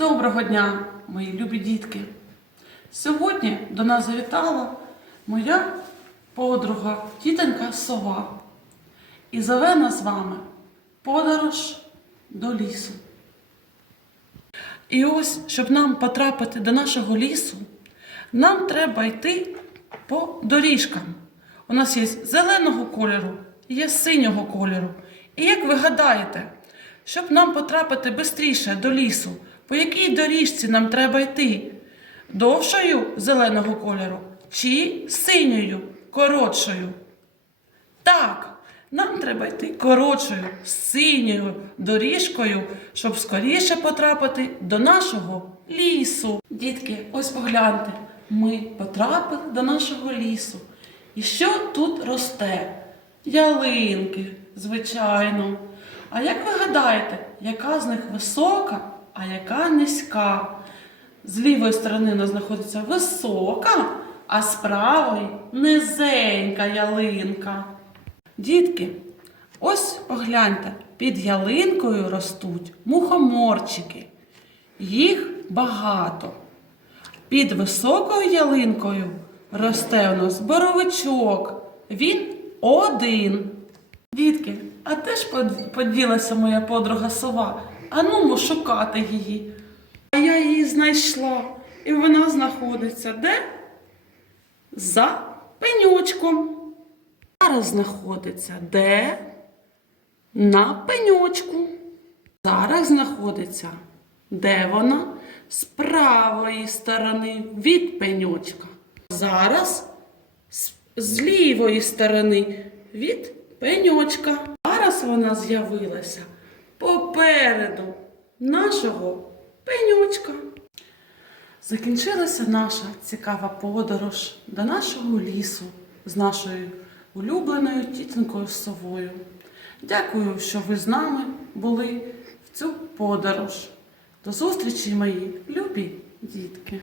Доброго дня, мої любі дітки! Сьогодні до нас завітала моя подруга, тітонька сова. І зове нас з вами подорож до лісу. І ось, щоб нам потрапити до нашого лісу, нам треба йти по доріжкам. У нас є зеленого кольору, є синього кольору. І як ви гадаєте, щоб нам потрапити швидше до лісу, по якій доріжці нам треба йти? Довшою зеленого кольору чи синьою, коротшою? Так, нам треба йти коротшою, синьою доріжкою, щоб скоріше потрапити до нашого лісу. Дітки, ось погляньте, ми потрапили до нашого лісу. І що тут росте? Ялинки, звичайно. А як ви гадаєте, яка з них висока, а яка низька? З лівої сторони нас знаходиться висока, а з правої низенька ялинка. Дітки, ось погляньте, під ялинкою ростуть мухоморчики. Їх багато. Під високою ялинкою росте у нас боровичок. Він один. Дітки, а де ж поділася моя подруга сова? Анумо шукати її. А я її знайшла. І вона знаходиться де? За пенючком. Зараз знаходиться де? На пеньочку. Зараз знаходиться. Де вона? З правої сторони від пеньочка. Зараз з лівої сторони від пеньочка. Зараз вона з'явилася попереду нашого пеньочка. Закінчилася наша цікава подорож до нашого лісу з нашою улюбленою тітонькою совою. Дякую, що ви з нами були в цю подорож. До зустрічі, мої любі дітки!